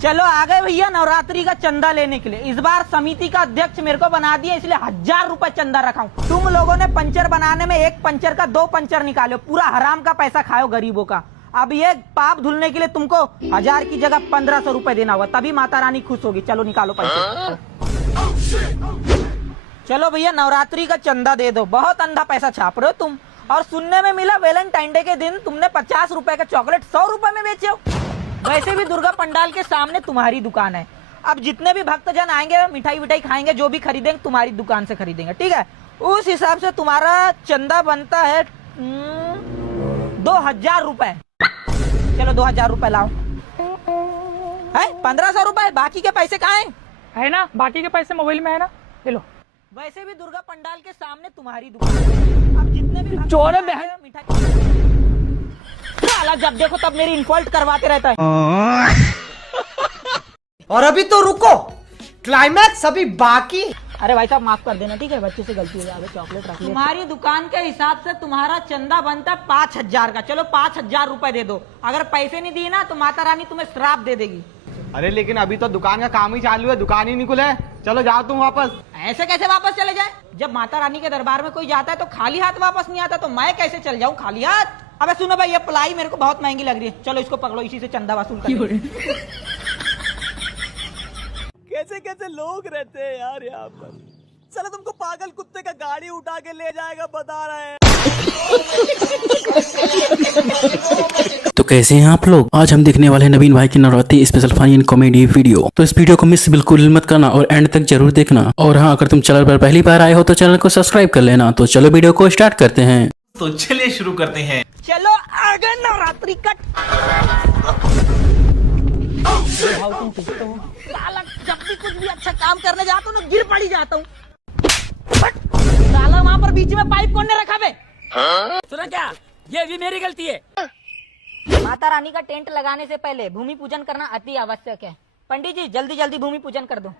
चलो आ गए भैया नवरात्रि का चंदा लेने के लिए। इस बार समिति का अध्यक्ष मेरे को बना दिया, इसलिए 1000 रुपए चंदा रखा हूँ। तुम लोगों ने पंचर बनाने में एक पंचर का 2 पंचर निकालो, पूरा हराम का पैसा खाओ गरीबों का। अब ये पाप धुलने के लिए तुमको 1000 की जगह 1500 रुपए देना होगा, तभी माता रानी खुश होगी। चलो निकालो पैसे। चलो भैया नवरात्रि का चंदा दे दो, बहुत अंधा पैसा छाप रहे हो तुम। और सुनने में मिला वैलेंटाइन डे के दिन तुमने 50 रुपए का चॉकलेट 100 रुपए में बेचे हो। वैसे भी दुर्गा पंडाल के सामने तुम्हारी दुकान है, अब जितने भी भक्तजन आएंगे मिठाई विठाई खाएंगे, जो भी खरीदेंगे तुम्हारी दुकान से खरीदेंगे, ठीक है। उस हिसाब से तुम्हारा चंदा बनता है 2000 रुपए। चलो 2000 रुपए लाओ। है 1500 रुपए, बाकी के पैसे कहाँ है ना, बाकी के पैसे मोबाइल में है ना, ले लो। वैसे भी दुर्गा पंडाल के सामने तुम्हारी दुकान है, अब जितने भी चोर है बहन। मिठाई साला जब देखो तब मेरी इंसल्ट करवाते रहता है। और अभी तो रुको, क्लाइमैक्स अभी बाकी। अरे भाई साहब माफ कर देना, ठीक है, बच्चे से गलती हो जाए, चॉकलेट रख लिया। तुम्हारी दुकान के हिसाब से तुम्हारा चंदा बनता है 5000 का। चलो 5000 रुपए दे दो, अगर पैसे नहीं दिए ना तो माता रानी तुम्हें श्राप दे देगी। अरे लेकिन अभी तो दुकान का काम ही चालू है, दुकान ही नहीं खुले। चलो जाओ तुम वापस। ऐसे कैसे वापस चले जाए? जब माता रानी के दरबार में कोई जाता है तो खाली हाथ वापस नहीं आता, तो मैं कैसे चल जाऊं खाली हाथ? अबे सुनो भाई, ये प्लाई मेरे को बहुत महंगी लग रही है, चलो इसको पकड़ो, इसी से चंदा वसूल कर। कैसे कैसे लोग रहते हैं यार यहाँ पर। चलो तुमको पागल कुत्ते का गाड़ी उठा के ले जाएगा, बता रहे हैं। तो कैसे हैं आप लोग? आज हम देखने वाले हैं नवीन भाई की Navratri special funny and comedy video. तो इस वीडियो को मिस बिल्कुल मत करना और एंड तक जरूर देखना। और हाँ, अगर तुम चैनल पर पहली बार आए हो तो चैनल को सब्सक्राइब कर लेना। तो चलो वीडियो को स्टार्ट करते हैं। तो चलिए शुरू करते हैं। चलो आगे नवरात्रि का। साला जब भी कुछ भी अच्छा काम करने जाता हूँ ना गिर पड़ी जाता हूँ। साला वहाँ पर बीच में पाइप कौन ने रखा बे? सुना क्या, ये भी मेरी गलती है। माता रानी का टेंट लगाने से पहले भूमि पूजन करना अति आवश्यक है। पंडित जी जल्दी जल्दी भूमि पूजन कर दो।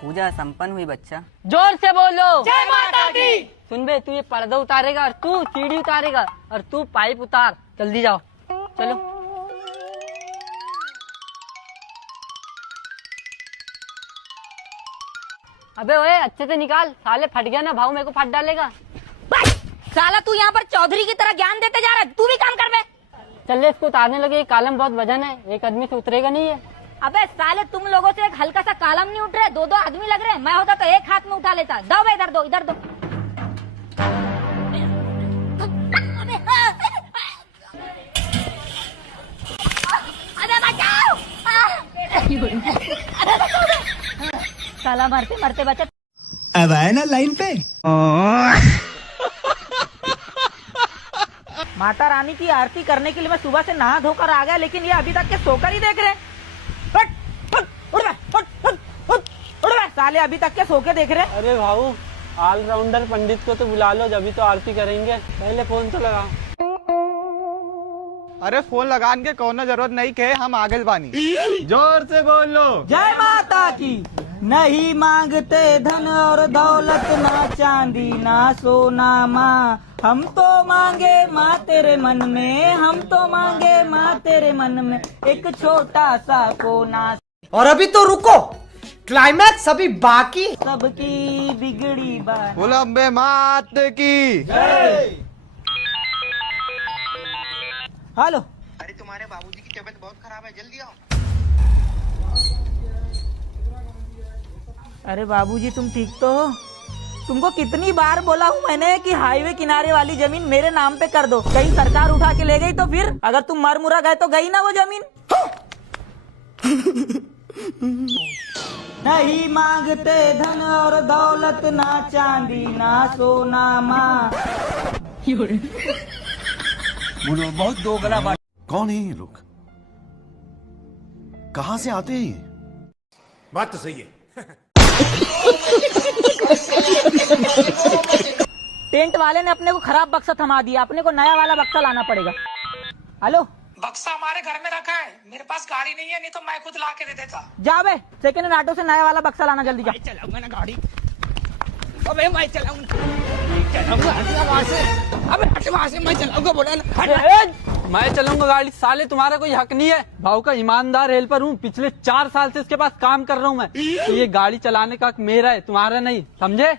पूजा संपन्न हुई बच्चा। जोर से बोलो जय माता दी। सुन बे, तू ये पर्दा उतारेगा और तू सीढ़ी उतारेगा और तू पाइप उतार। जल्दी जाओ, चलो। अबे ओए अच्छे से निकाल, साले फट गया ना भाव, मेरे को फट डालेगा। साला तू यहाँ पर चौधरी की तरह ज्ञान देते जा रहा है, तू भी काम कर बे। चल इसको उतारने लगे, कालम बहुत वजन है, एक आदमी से उतरेगा नहीं है। अबे साले तुम लोगों से एक हल्का सा कालम नहीं उठ रहे, 2-2 आदमी लग रहे हैं। मैं होता तो एक हाथ में उठा लेता। दो बे, इधर दो, इधर दो। अरे बचाओ! साला मरते मरते बचा। अब आए ना लाइन पे। माता रानी की आरती करने के लिए मैं सुबह से नहा धोकर आ गया, लेकिन ये अभी तक के सोकर ही देख रहे हैं। उड़ बे, साले अभी तक के सो के देख रहे हैं। अरे भाऊ, ऑलराउंडर पंडित को तो बुला लो, जब तो आरती करेंगे। पहले फोन तो लगाओ। अरे फोन लगाने के कोनो जरूरत नहीं के, हम आगे बानी। जोर से बोलो जय माता की। नहीं मांगते धन और दौलत, ना चांदी ना सोना माँ, हम तो मांगे माँ तेरे मन में, हम तो मांगे माँ तेरे मन में एक छोटा सा कोना। और अभी तो रुको, क्लाइमैक्स अभी बाकी। सबकी बिगड़ी बात। बोलो अम्बे मात की। हेलो। अरे तुम्हारे बाबूजी की तबीयत बहुत खराब है, जल्दी आओ। अरे बाबूजी तुम ठीक तो हो? तुमको कितनी बार बोला हूँ मैंने कि हाईवे किनारे वाली जमीन मेरे नाम पे कर दो। कहीं सरकार उठा के ले गई तो फिर? अगर तुम मर मुरा गए तो गई ना वो जमीन। नहीं मांगते धन और दौलत, ना चांदी ना सोना माँ। बोलो बहुत दो गला बात। कौन है ये लोग, कहाँ से आते हैं ये? बात तो सही है। टेंट वाले ने अपने को खराब बक्सा थमा दिया, अपने को नया वाला बक्सा लाना पड़ेगा। हेलो। बक्सा हमारे घर में रखा है, मेरे पास गाड़ी नहीं है, नहीं तो मैं खुद ला के दे देता। जा बे, सेकंड हैंड ऑटो से नया वाला बक्सा लाना, जल्दी जा। चलाऊंगा ना गाड़ी। अबे मैं चलाऊंगा वहां से। वहाँ से मैं चलाऊंगा बोला ना। मैं चलाऊंगा गाड़ी, साले तुम्हारा कोई हक नहीं है। भाव का ईमानदार हेल्पर हूँ, पिछले 4 साल से उसके पास काम कर रहा हूँ मैं। तो ये गाड़ी चलाने का हक मेरा है, तुम्हारा नहीं, समझे?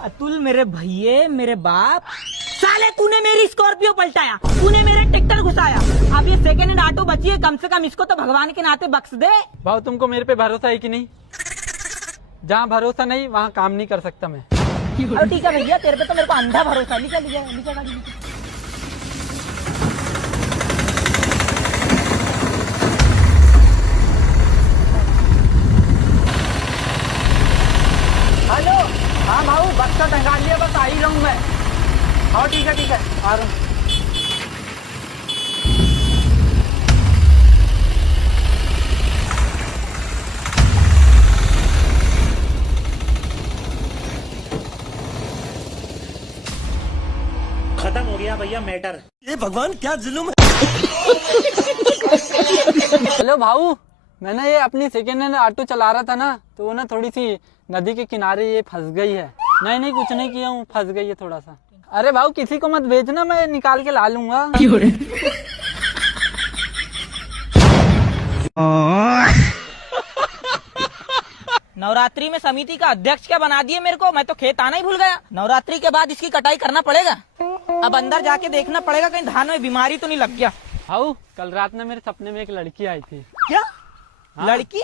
अतुल मेरे भैये, मेरे बाप, साले तूने मेरी स्कॉर्पियो पलटाया, तूने मेरा ट्रैक्टर घुसाया। अब ये सेकंड हैंड ऑटो बची है, कम से कम इसको तो भगवान के नाते बख्श दे। भाव तुमको मेरे पे भरोसा है कि नहीं? जहाँ भरोसा नहीं वहाँ काम नहीं कर सकता मैं। और ठीक है भैया, तेरे पे तो मेरे को अंधा भरोसा। लिखा गाड़ी लिखा। हेलो, हाँ भाऊ, बक्सा टंगा लिया, बस आ ही रहा हूँ मैं। हाँ ठीक है आ रहा हूँ। खत्म हो गया भैया मैटर। ये भगवान क्या जुल्म है। हेलो भाऊ, मैंने ये अपनी सेकेंड हैंड ऑटो चला रहा था ना, तो वो ना थोड़ी सी नदी के किनारे ये फंस गई है। नहीं कुछ नहीं किया हूँ, फंस गई है थोड़ा सा। अरे भाऊ किसी को मत भेजना, मैं निकाल के ला लूंगा। नवरात्रि में समिति का अध्यक्ष क्या बना दिए मेरे को, मैं तो खेत आना ही भूल गया। नवरात्रि के बाद इसकी कटाई करना पड़ेगा। अब अंदर जाके देखना पड़ेगा कहीं धान में बीमारी तो नहीं लग गया। भाऊ कल रात में मेरे सपने में एक लड़की आई थी। क्या? हाँ। लड़की?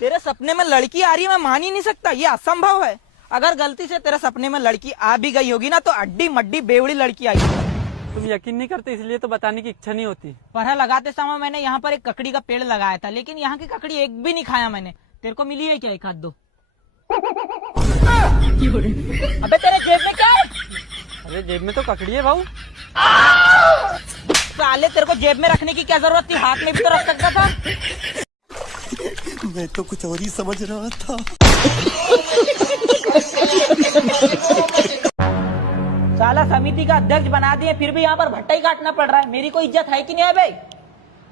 तेरे सपने में लड़की आ रही है? मैं मान ही नहीं सकता, ये असंभव है। अगर गलती से तेरे सपने में लड़की आ भी गई होगी ना, तो अड्डी मड्डी बेवड़ी लड़की आई। तुम यकीन नहीं करते इसलिए तो बताने की इच्छा नहीं होती। पहरा लगाते समय मैंने यहाँ पर एक ककड़ी का पेड़ लगाया था, लेकिन यहाँ की ककड़ी एक भी नहीं खाया मैंने। तेरे को मिली है क्या एक हाथ दो? अबे तेरे जेब में क्या है? अरे जेब में तो ककड़ी है भाऊ। साले तेरे को जेब में रखने की क्या जरूरत थी, हाथ में भी तो रख सकता था। मैं तो कुछ और ही समझ रहा था। साला समिति का अध्यक्ष बना दिए, फिर भी यहाँ पर भट्टा ही काटना पड़ रहा है। मेरी कोई इज्जत है कि नहीं है भाई?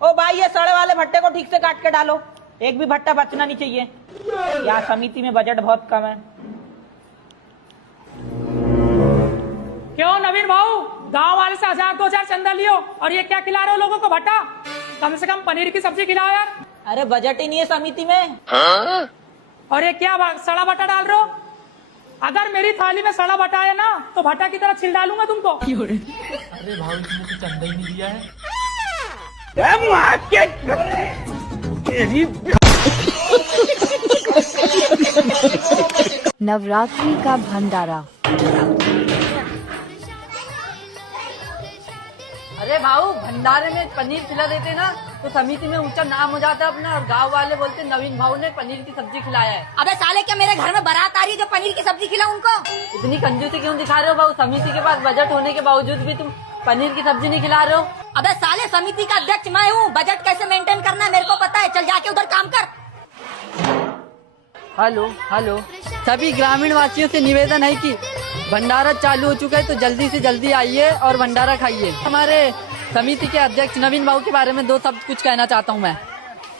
ओ भाई, ये सड़े वाले भट्टे को ठीक से काट के डालो, एक भी भट्टा बचना नहीं चाहिए। यहाँ समिति में बजट बहुत कम है। क्यों नवीन भाऊ, गांव वाले से 1000-2000 चंदा लियो और ये क्या खिला रहे हो लोगों को भट्टा? कम से कम पनीर की सब्जी खिलाओ यार। अरे बजट ही नहीं है समिति में। और ये क्या सड़ा भट्टा डाल रहे हो? अगर मेरी थाली में सड़ा भट्टा है ना, तो भट्टा की तरह छिल डालूंगा तुमको। अरे भाऊ इसने तो चंदा ही नहीं दिया है। नवरात्रि का भंडारा। अरे भाऊ भंडारे में पनीर खिला देते ना तो समिति में ऊंचा नाम हो जाता अपना, और गांव वाले बोलते नवीन भाऊ ने पनीर की सब्जी खिलाया है। अबे साले, क्या मेरे घर में बारात आ रही है जो पनीर की सब्जी खिलाऊं उनको? इतनी कंजूसी क्यों दिखा रहे हो भाऊ? समिति के पास बजट होने के बावजूद भी तुम पनीर की सब्जी नहीं खिला रहे हो। अबे साले, समिति का अध्यक्ष मैं हूँ, बजट कैसे मेंटेन करना है मेरे को पता है। चल जाके उधर काम कर। हेलो, सभी ग्रामीण वासियों से निवेदन है कि भंडारा चालू हो चुका है, तो जल्दी से जल्दी आइए और भंडारा खाइए। हमारे समिति के अध्यक्ष नवीन भाऊ के बारे में 2 शब्द कुछ कहना चाहता हूँ मैं।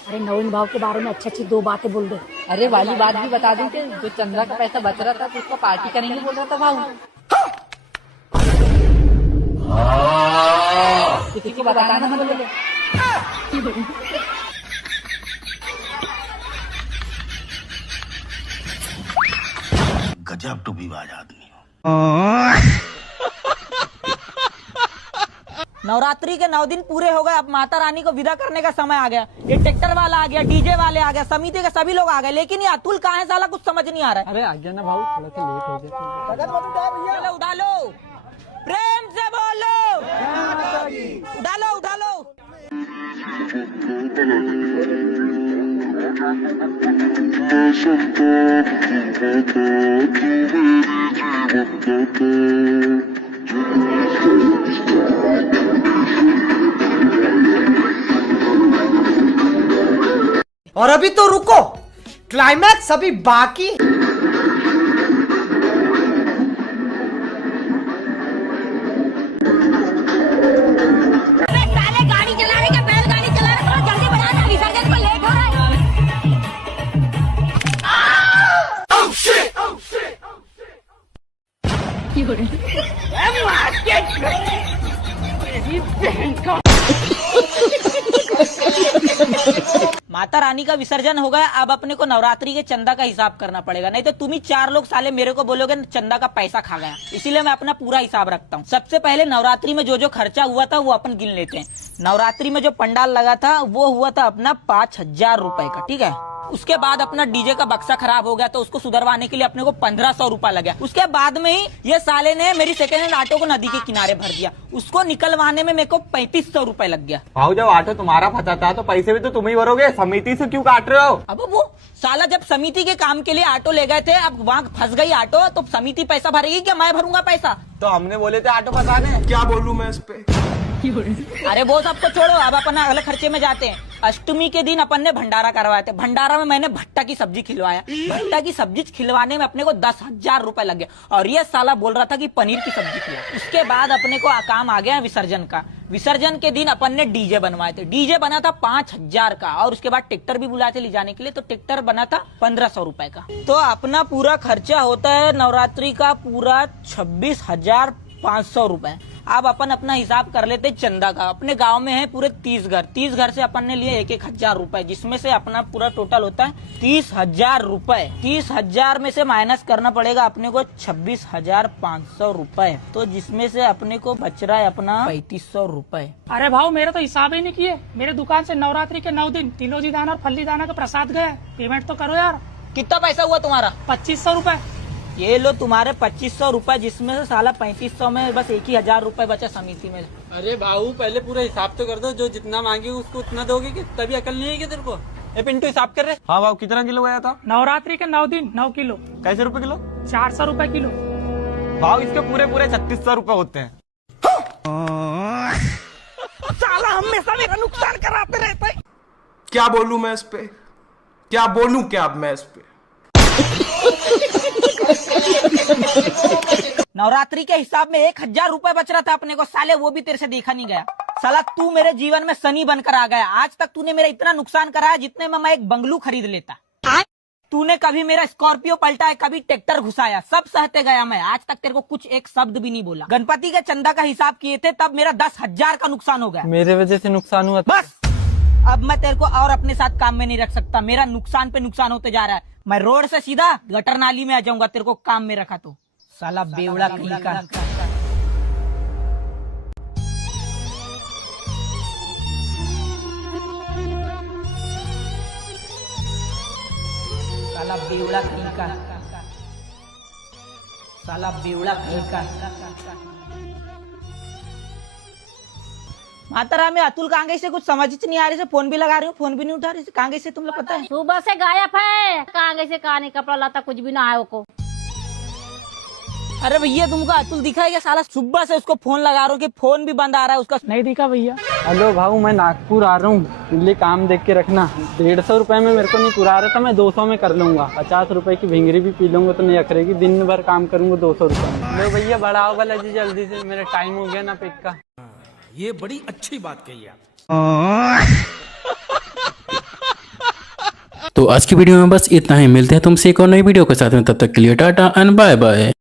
अरे नवीन भाव के बारे में अच्छी 2 बातें बोल दे। अरे वाली बात भी बता दूं कि जो चंद्रा का पैसा बच रहा था तो उसको पार्टी करेंगे बोल रहा था भाऊ। किसी को बताना मत बोले। गजब टूबीबाज आदमी हो। नवरात्रि के 9 दिन पूरे हो गए, अब माता रानी को विदा करने का समय आ गया। ये ट्रैक्टर वाला आ गया, डीजे वाले आ गया, समिति के सभी लोग आ गए, लेकिन ये अतुल कहाँ है साला, कुछ समझ नहीं आ रहा है। अरे आ गया ना भाऊ, थोड़ा सा लेट हो गया। चलो उठा लो, प्रेम से बोलो, उठा लो। और अभी तो रुको, क्लाइमैक्स अभी बाकी। साले गाड़ी चला रहे क्या? बैलगाड़ी चला रहे, थोड़ा जल्दी बढ़ा ना, विसर्जन को लेट हो रहा है। माता रानी का विसर्जन हो गया, अब अपने को नवरात्रि के चंदा का हिसाब करना पड़ेगा, नहीं तो तुम ही 4 लोग साले मेरे को बोलोगे चंदा का पैसा खा गया। इसीलिए मैं अपना पूरा हिसाब रखता हूँ। सबसे पहले नवरात्रि में जो जो खर्चा हुआ था वो अपन गिन लेते हैं। नवरात्रि में जो पंडाल लगा था वो हुआ था अपना 5,000 रुपए का, ठीक है। उसके बाद अपना डीजे का बक्सा खराब हो गया तो उसको सुधरवाने के लिए अपने को 1500 रुपया लगा। उसके बाद में ही ये साले ने मेरी सेकेंड हैंड ऑटो को नदी के किनारे भर दिया, उसको निकलवाने में मेरे को 3500 रुपए लग गया। भाऊ जब ऑटो तुम्हारा फंसा था तो पैसे भी तो तुम ही भरोगे, समिति से क्यों काट रहे हो? अब वो साला जब समिति के काम के लिए ऑटो ले गए थे, अब वहाँ फंस गई ऑटो तो समिति पैसा भरेगी क्या मैं भरूंगा पैसा? तो हमने बोले थे ऑटो फंसाने। क्या बोलूं मैं इस पे? अरे वो सबको छोड़ो, अब अपन अगले खर्चे में जाते हैं। अष्टमी के दिन अपन ने भंडारा करवाया थे। भंडारा में मैंने भट्टा की सब्जी खिलवाया। भट्टा की सब्जी खिलवाने में अपने को 10,000 रुपए लग गए और ये साला बोल रहा था कि पनीर की सब्जी खिला। उसके बाद अपने को काम आ गया विसर्जन का। विसर्जन के दिन अपन ने डीजे बनवाए थे। डीजे बना था 5,000 का और उसके बाद ट्रैक्टर भी बुलाए थे ले जाने के लिए, तो ट्रैक्टर बना था 1500 रुपए का। तो अपना पूरा खर्चा होता है नवरात्रि का पूरा 26,500 रुपए। अब अपन अपना हिसाब कर लेते चंदा का। अपने गांव में है पूरे 30 घर। 30 घर से अपन ने लिए 1,000 रुपए, जिसमें से अपना पूरा टोटल होता है 30,000 रुपए। 30,000 में से माइनस करना पड़ेगा अपने को 26,500 रुपए, तो जिसमें से अपने को बच रहा है अपना 3,500 रुपए। अरे भाऊ मेरे तो हिसाब ही नहीं किए। मेरे दुकान से नवरात्रि के 9 दिन तिलोजी दाना और फल्ली दाना का प्रसाद गया। पेमेंट तो करो यार। कितना पैसा हुआ तुम्हारा? 2500 रुपए। ये लो तुम्हारे 2500 रुपए, जिसमें से साला 3500 में बस 1,000 रुपए बचा समिति में। अरे भाऊ पहले पूरा हिसाब तो कर दो, जो जितना मांगे उसको उतना दोगे कि तभी अकल नहीं है क्या तेरे को? ए पिंटू हिसाब कर रहे? हाँ भाऊ कितना किलो गया था? नवरात्रि के 9 दिन 9 किलो। कैसे रुपए किलो? 400 रुपए किलो। भाव इसके पूरे 3600 रुपए होते हैं। साला हमेशा मेरा नुकसान कराते रहता है। क्या बोलूं मैं इस पे? क्या बोलूं क्या अब मैं इस पे? नवरात्रि के हिसाब में 1,000 रुपए बच रहा था अपने को, साले वो भी तेरे से देखा नहीं गया। साला तू मेरे जीवन में शनि बनकर आ गया। आज तक तूने मेरा इतना नुकसान कराया जितने में मैं एक बंगलू खरीद लेता। तूने कभी मेरा स्कॉर्पियो पलटाया, कभी ट्रैक्टर घुसाया, सब सहते गया मैं। आज तक तेरे को कुछ एक शब्द भी नहीं बोला। गणपति के चंदा का हिसाब किए थे तब मेरा 10,000 का नुकसान हो गया। मेरे वजह से नुकसान हुआ था। बस अब मैं तेरे को और अपने साथ काम में नहीं रख सकता। मेरा नुकसान पे नुकसान होते जा रहा है। मैं रोड से सीधा गटर नाली में आ जाऊंगा तेरे को काम में रखा तो। साला बेवड़ा कहीं का। साला बेवड़ा कहीं का। साला बेवड़ा कहीं का। माता राम में अतुल कहाँ गई से कुछ समझ ही नहीं आ रही से। फोन भी लगा रही हूँ, फोन भी नहीं उठा रही। कहाँ गई से तुम लोग पता है? सुबह से गायब है। कहाँ गई से? कहाँ नहीं, कपड़ा लाता कुछ भी ना है को। अरे भैया तुमको अतुल दिखा है क्या? साला सुबह से उसको फोन लगा रहा हूँ कि फोन भी बंद आ रहा है उसका। नहीं दिखा भैया। हेलो भाऊ मैं नागपुर आ रहा हूँ, इसलिए काम देख के रखना। 150 रुपए में मेरे को नहीं पुरा रहा था, मैं 200 में कर लूंगा। 50 रुपए की भिंगरी भी पी लूंगा तो नहीं अखरेगी। दिन भर काम करूंगा 200 रुपए में। लो भैया बढ़ाओ वाला जी जल्दी से, मेरा टाइम हो गया ना पिक का। ये बड़ी अच्छी बात कही आप। तो आज की वीडियो में बस इतना ही। मिलते हैं तुमसे एक और नई वीडियो के साथ में, तब तक के लिए टाटा एंड बाय बाय।